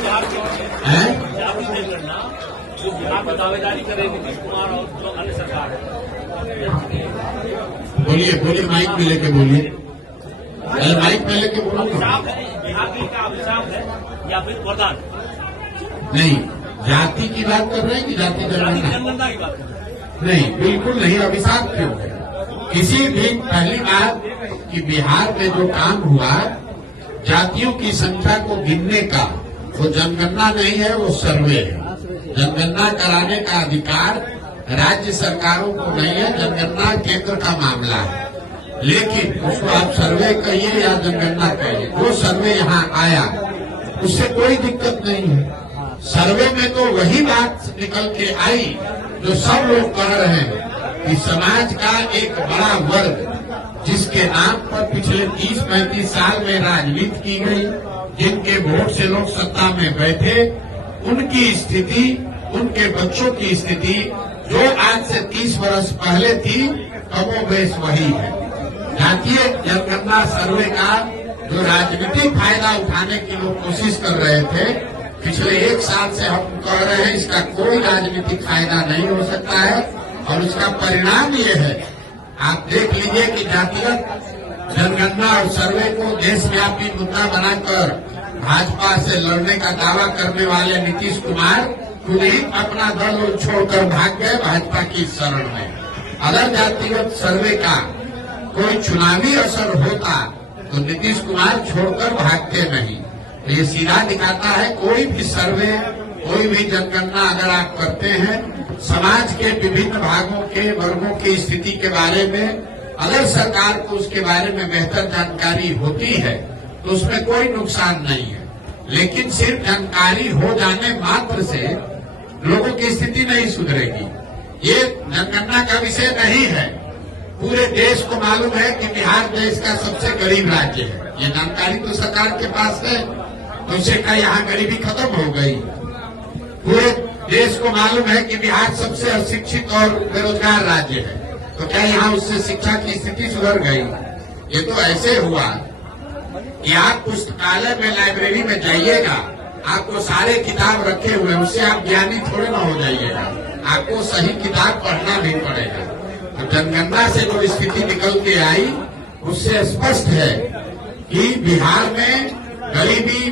है। दावेदारी करे नीतीश कुमार और अन्य सरकार है। बोलिए बोलिए, माइक में लेके बोलिए, माइक में लेके बोलिए। बिहार के का अभिशाप है या फिर वरदान? नहीं, जाति की बात कर रहे हैं कि जाति जनगणना की बात कर रहे हैं? नहीं, बिल्कुल नहीं। अभिशाप क्यों है? किसी भी पहली बात कि बिहार में जो काम हुआ जातियों की संख्या को गिनने का, वो जनगणना नहीं है, वो सर्वे है। जनगणना कराने का अधिकार राज्य सरकारों को नहीं है, जनगणना केंद्र का मामला है। लेकिन उसको आप सर्वे कहिए या जनगणना कहिए, वो सर्वे यहाँ आया, उससे कोई दिक्कत नहीं है। सर्वे में तो वही बात निकल के आई जो सब लोग कह रहे हैं कि समाज का एक बड़ा वर्ग जिसके नाम पर पिछले 30-35 साल में राजनीति की गई, जिनके वोट से लोग सत्ता में बैठे, उनकी स्थिति, उनके बच्चों की स्थिति जो आज से 30 वर्ष पहले थी, कमोबेश वही है। जातीय जनगणना सर्वे का जो राजनीतिक फायदा उठाने की लोग कोशिश कर रहे थे, पिछले 1 साल से हम कह रहे हैं इसका कोई राजनीतिक फायदा नहीं हो सकता है। और उसका परिणाम ये है, आप देख लीजिए कि जातिगत जनगणना और सर्वे को देशव्यापी मुद्दा बनाकर भाजपा से लड़ने का दावा करने वाले नीतीश कुमार खुद ही अपना दल छोड़कर भाग गए भाजपा की शरण में। अगर जातिगत सर्वे का कोई चुनावी असर होता तो नीतीश कुमार छोड़कर भागते नहीं। तो ये सीधा दिखाता है, कोई भी सर्वे, कोई भी जनगणना अगर आप करते हैं, समाज के विभिन्न भागों के वर्गों की स्थिति के बारे में अगर सरकार को उसके बारे में बेहतर जानकारी होती है तो उसमें कोई नुकसान नहीं है। लेकिन सिर्फ जानकारी हो जाने मात्र से लोगों की स्थिति नहीं सुधरेगी। ये जनगणना का विषय नहीं है। पूरे देश को मालूम है कि बिहार देश का सबसे गरीब राज्य है। ये जानकारी तो सरकार के पास है, तो उसे क्या यहाँ गरीबी खत्म हो गई? पूरे देश को मालूम है कि बिहार सबसे अशिक्षित और बेरोजगार राज्य है, तो क्या यहाँ उससे शिक्षा की स्थिति सुधर गई? ये तो ऐसे हुआ कि आप पुस्तकालय में, लाइब्रेरी में जाइएगा, आपको सारे किताब रखे हुए, उससे आप ज्ञानी थोड़े ना हो जाइएगा, आपको सही किताब पढ़ना भी पड़ेगा। तो जनगणना से जो स्थिति निकल के आई उससे स्पष्ट है कि बिहार में गरीबी,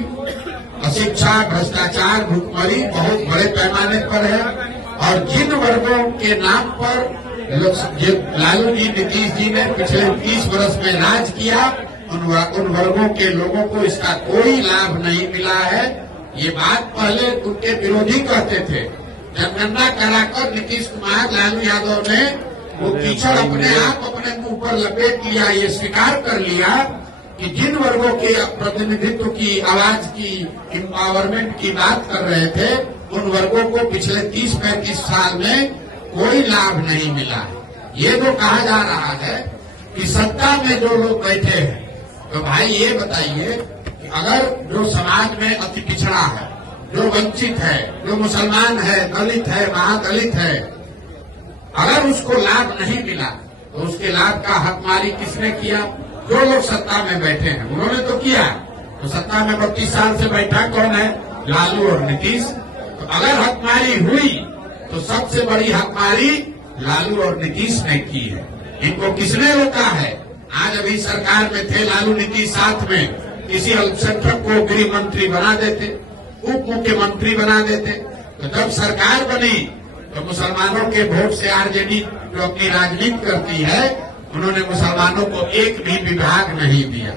अशिक्षा, भ्रष्टाचार, भुखमरी बहुत बड़े पैमाने पर है। और जिन वर्गों के नाम पर लालू जी, नीतीश जी ने पिछले 30 वर्ष में राज किया, उन वर्गों के लोगों को इसका कोई लाभ नहीं मिला है। ये बात पहले उनके विरोधी कहते थे। जनगणना कराकर नीतीश कुमार, लालू यादव ने वो कीचड़ अपने आप अपने मुंह पर लपेट लिया। ये स्वीकार कर लिया कि जिन वर्गों के प्रतिनिधित्व की, आवाज की, एम्पावरमेंट की बात कर रहे थे, उन वर्गों को पिछले 30-35 साल में कोई लाभ नहीं मिला। ये जो कहा जा रहा है कि सत्ता में जो लोग बैठे हैं, तो भाई ये बताइए कि अगर जो समाज में अति पिछड़ा है, जो वंचित है, जो मुसलमान है, दलित है, महादलित है, अगर उसको लाभ नहीं मिला तो उसके लाभ का हकमारी किसने किया? जो लोग सत्ता में बैठे हैं उन्होंने तो किया। तो सत्ता में 32 साल से बैठा कौन है? लालू और नीतीश। तो अगर हकमारी हुई तो सबसे बड़ी हकमारी लालू और नीतीश ने की है। इनको किसने रोका है? आज अभी सरकार में थे लालू नीतीश, साथ में किसी अल्पसंख्यक को गृह मंत्री बना देते, उप मुख्यमंत्री बना देते। तो जब सरकार बनी तो मुसलमानों के वोट से आरजेडी जो अपनी राजनीति करती है, उन्होंने मुसलमानों को एक भी विभाग नहीं दिया।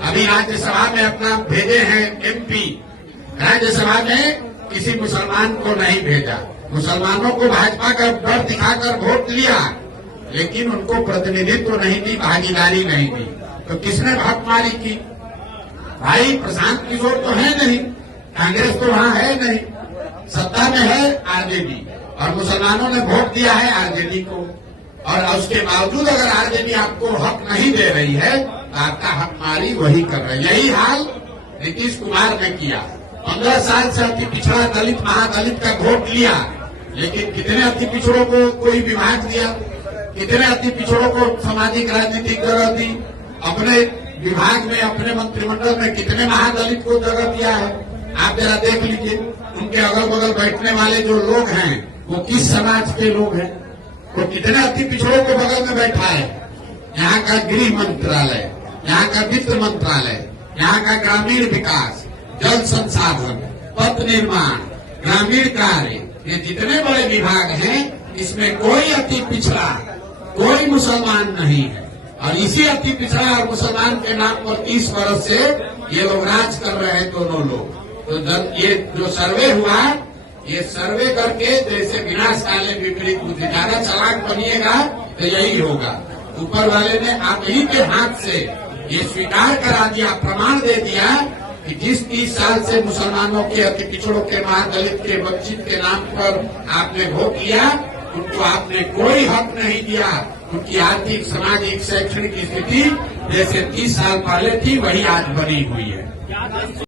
अभी राज्यसभा में अपना भेजे हैं एमपी, राज्यसभा में किसी मुसलमान को नहीं भेजा। मुसलमानों को भाजपा का डर दिखाकर वोट लिया, लेकिन उनको प्रतिनिधित्व नहीं दी, भागीदारी नहीं दी। तो किसने हकमारी की? भाई प्रशांत किशोर तो है नहीं, कांग्रेस तो वहाँ है नहीं, सत्ता में है आरजेडी, और मुसलमानों ने वोट दिया है आरजेडी को। और उसके बावजूद अगर आरजेडी आपको हक नहीं दे रही है तो आपका हकमारी वही कर रही है। यही हाल नीतीश कुमार ने किया। 15 साल से अति पिछड़ा दलित, महादलित का वोट लिया, लेकिन कितने अति पिछड़ों को कोई विभाग दिया? कितने अति पिछड़ों को सामाजिक राजनीतिक जगह दी? अपने विभाग में, अपने मंत्रिमंडल में कितने महादलित को जगह दिया है? आप जरा देख लीजिए उनके अगल बगल बैठने वाले जो लोग हैं वो किस समाज के लोग हैं। वो कितने अति पिछड़ों के बगल में बैठा है। यहाँ का गृह मंत्रालय, यहाँ का वित्त मंत्रालय, यहाँ का ग्रामीण विकास, जल संसाधन, पथ निर्माण, ग्रामीण कार्य, ये जितने बड़े विभाग हैं इसमें कोई अति पिछड़ा, कोई मुसलमान नहीं है। और इसी अति पिछड़ा और मुसलमान के नाम पर 30 वर्ष से ये लोग राज कर रहे हैं दोनों लोग। तो ये जो सर्वे हुआ, ये सर्वे करके जैसे विनाश काले विपरीत बुद्धि, ज्यादा चालाक बनिएगा तो यही होगा। ऊपर वाले ने आप ही के हाथ से ये स्वीकार करा दिया, प्रमाण दे दिया कि जिस 30 साल से मुसलमानों के अति पिछड़ों के, महादलित के, वंचित के नाम पर आपने वोट किया, उनको आपने कोई हक नहीं दिया। उनकी आर्थिक, सामाजिक, शैक्षणिक स्थिति जैसे 30 साल पहले थी वही आज बनी हुई है।